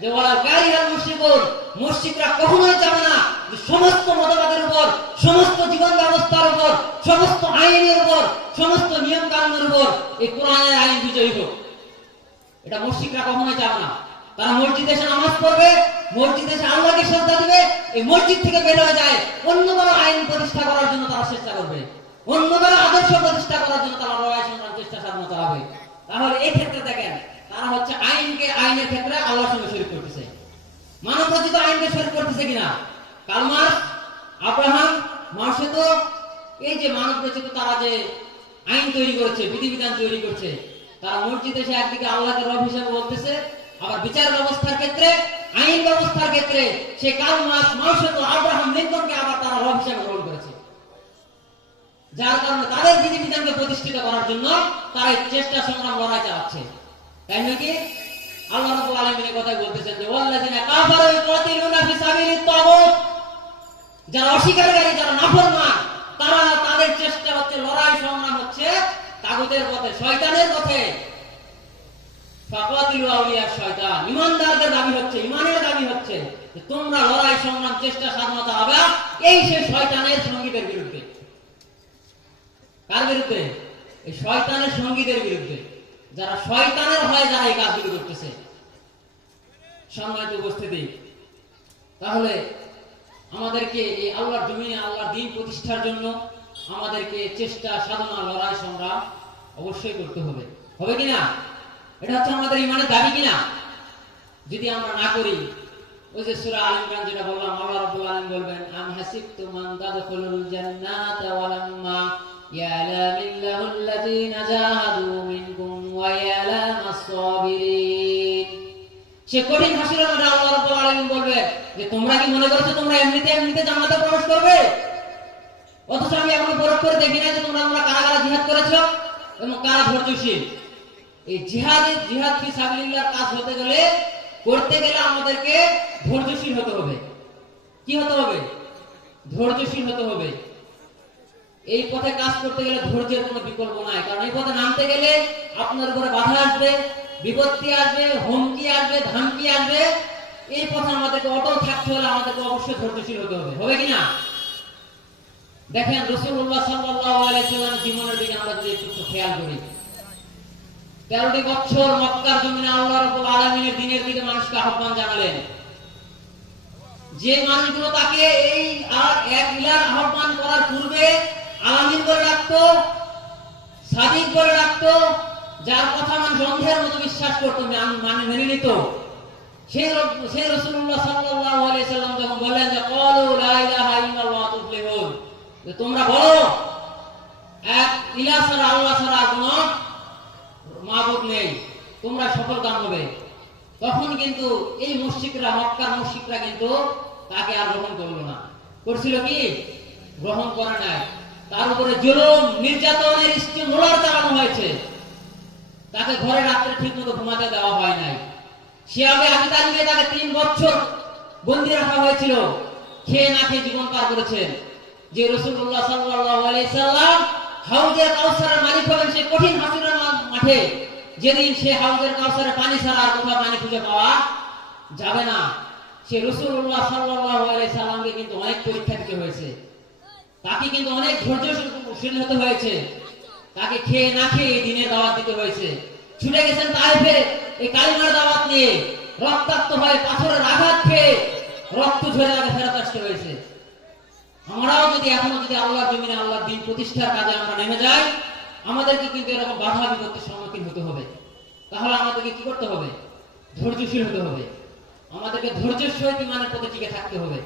যে ওয়ালা কারিহাল মুশরিকুন, মুশরিকরা কখনোই চাবে না যে সমস্ত মতবাদের উপর, সমস্ত জীবন ব্যবস্থার উপর, সমস্ত আইনের উপর, সমস্ত নিয়ম কানুনের উপর এই কোরআনের আইন বিজয়ী হোক। এটা মুশরিকরা কখনোই চাবে না। তারা মসজিদে এসে নামাজ পড়বে, মসজিদে এসে আল্লাহকে শ্রদ্ধা দিবে, এই মসজিদ থেকে বের হয়ে যায় অন্য কোনো আইন প্রতিষ্ঠা করার জন্য তারা চেষ্টা করবে, অন্য কোনো আদর্শ প্রতিষ্ঠা করার জন্য তারা লড়াই সংগ্রাম চেষ্টা সাধনা চালাবে। তাহলে এই ক্ষেত্রে দেখেন তারা হচ্ছে আইনের ক্ষেত্রে আল্লাহর সঙ্গে শরীক করতেছে, মানব রচিত আইনকে শরীক করতেছে কিনা। কার্ল মার্কস, আব্রাহাম মার্কসও এই যে মানব রচিত তারা যে আইন তৈরি করেছে, বিধিবিধান তৈরি করছে, তারা মসজিদে এসে একদিকে আল্লাহকে রব হিসেবে বলতেছে, আবার বিচার ব্যবস্থার ক্ষেত্রে, আইন ব্যবস্থার ক্ষেত্রে সে কার্ল মার্কস, মার্কসও, আব্রাহাম লিঙ্কনকে আবার তারা রব হিসেবে গ্রহণ করেছে। যার কারণে তাদের বিধিবিধানকে প্রতিষ্ঠিত করার জন্য তারা চেষ্টা সংগ্রাম লড়াই চালাচ্ছে। তাই নাকি আল্লাহ রাব্বুল আলামিনের কথা বলতেছেন যে ওয়াল্লাযিনা কাফারু ইউকাতিলুনা ফি সাবিলিত তাগুত, যারা অস্বীকারী, যারা নাফরমান, তারা তাদের চেষ্টা হচ্ছে, লড়াই সংগ্রাম হচ্ছে তাগুতের পথে, শয়তানের পথে। ফাকাতিলু আউলিয়া শয়তান, ঈমানদারদের দাবি হচ্ছে, ঈমানের দাবি হচ্ছে যে তোমরা লড়াই সংগ্রাম চেষ্টা সাধনা চালাবে এই সেই শয়তানের সঙ্গীদের বিরুদ্ধে। কার বিরুদ্ধে? এই শয়তানের সঙ্গীদের বিরুদ্ধে, যারা শয়তানের হয়, যারা এই কাজগুলো করতেছে। সম্মানিত উপস্থিতি, তাহলে আমাদেরকে এই আল্লাহর জমিনে আল্লাহর দ্বীন প্রতিষ্ঠার জন্য আমাদেরকে চেষ্টা সাধনা লড়াই সংগ্রাম অবশ্যই করতে হবে। হবে কিনা? এটা হচ্ছে আমাদের ঈমানের দাবি কিনা? যদি আমরা না করি, ওই যে সূরা আল ইমরান যেটা বললাম, আল্লাহ রাব্বুল আলামিন বলবেন আম হাসিবতুম মান তাদখুলুল জান্নাতা ওয়ালাম্মা ইয়ালামিল্লাহুল্লাযীনা জাহাদু মিনকুম ওয়া ইয়ালামাস সাবিরিন। সে কঠিন হাসরের মধ্যে আল্লাহ রাব্বুল আলামিন বলবেন যে তোমরা কি মনে করছো তোমরা এমনিতে জান্নাতে প্রবেশ করবে? অথচ আমি এখনো পরখ করে দেখি না যে তোমরা কারা কারা জিহাদ করেছো এবং কারা ধৈর্যশীল। এই জিহাদ ফি সাবিলিল্লাহর কাজ হতে গেলে, করতে গেলে আমাদেরকে ধৈর্যশীল হতে হবে। কি হতে হবে? ধৈর্যশীল হতে হবে। এই পথে কাজ করতে গেলে ধৈর্যের কোনো বিকল্প নাই। কারণ এই পথে নামতে গেলে আপনার উপরে বাধা আসবে, বিপত্তি আসবে, হুমকি আসবে, ধামকি আসবে। এই পথে আমাদেরকে অটল থাকতে হলে আমাদেরকে অবশ্যই ধৈর্যশীল হতে হবে। হবে কিনা? দেখেন রাসূলুল্লাহ সাল্লাল্লাহু আলাইহি ওয়াসাল্লামের জীবনের দিকে আমরা যদি একটু খেয়াল করি, 13টি বছর মক্কার জমিনে আল্লাহ রাব্বুল আলামিনের দ্বীনের দিকে মানুষকে আহ্বান জানালেন। যে মানুষগুলো তাকে এই এক ইলার আহ্বান করার পূর্বে আলামিন বলে ডাকতো, সাদিক বলে ডাকতো, যার কথা মানুষ অন্ধের মতো বিশ্বাস করতো, মানে মেনে নিত, সেই রাসূলুল্লাহ সাল্লাল্লাহু আলাইহি ওয়াসাল্লাম যখন বললেন যে ক্বালু লা ইলাহা ইল্লাল্লাহ তুফলিহুন, যে তোমরা বলো এক ইলাহ ছাড়া, আল্লাহ ছাড়া কোনো মাবুদ নেই, তোমরা সফল কাম হবে। তখন কিন্তু এই মুশরিকরা, মক্কার মুশরিকরা কিন্তু তাকে আর গ্রহণ করলো না। করছিল কি? গ্রহণ করে নাই। তার উপরে জুলুম, নির্যাতনের স্টিমুলার চালানো হয়েছে। তাকে ঘরে রাত্রে ঠিকমতো ঘুমাতে দেওয়া হয় নাই। সে আগে আবু তালিবে তাকে 3 বছর বন্দী রাখা হয়েছিল। খেয়ে না খেয়ে জীবন পার করেছেন। যে রাসূলুল্লাহ সাল্লাল্লাহু আলাইহি সাল্লাম হাউজে কাউসারের মালিক হবেন সেই কঠিন হাসরের মাঠে, যেদিন সে হাউজের কাউসারে পানি ছাড়া আর কোথাও পানি খুঁজে পাওয়া যাবে না, সে রাসূলুল্লাহ সাল্লাল্লাহু আলাইহি সাল্লামকে কিন্তু অনেক পরীক্ষা দিতে হয়েছে। তাকে কিন্তু অনেক ধৈর্যশীল হতে হয়েছে। তাকে খেয়ে না খেয়ে দ্বীনের দাওয়াত দিতে হয়েছে। ছুটে গেছেন তায়েফে এই কালিমার দাওয়াত নিয়ে, রক্তাক্ত হয়ে পাথরের আঘাত খেয়ে রক্ত ঝরে তাকে ফেরত আসতে হয়েছে। আমরাও যদি এখনো আল্লাহর জমিনে আল্লাহর দ্বীন প্রতিষ্ঠার কাজে আমরা নেমে যাই, আমাদেরকে কিন্তু এরকম বাধা বিপত্তির সম্মুখীন হতে হবে। তাহলে আমাদেরকে কি করতে হবে? ধৈর্যশীল হতে হবে। আমাদেরকে ধৈর্যের সহিত ঈমানের পথে টিকে থাকতে হবে।